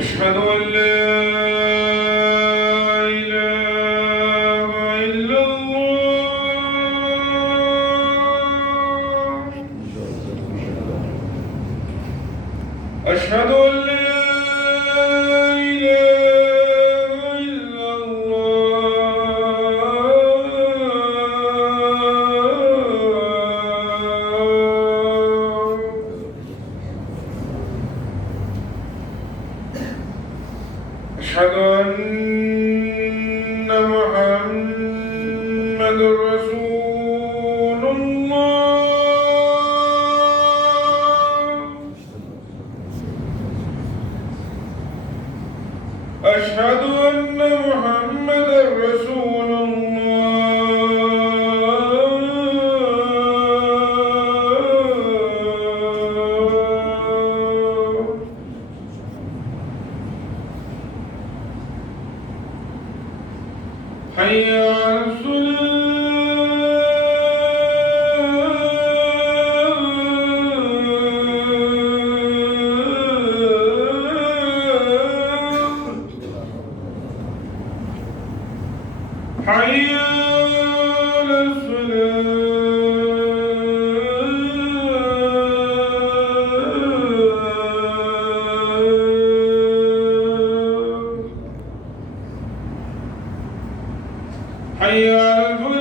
أشهد أن لا إله إلا الله. أشهد أن لا إله إلا الله. أشهد أن محمد رسول الله. أشهد أن محمد رسول الله. حي على الصلاة. حي على الصلاة. حي على الفلاح.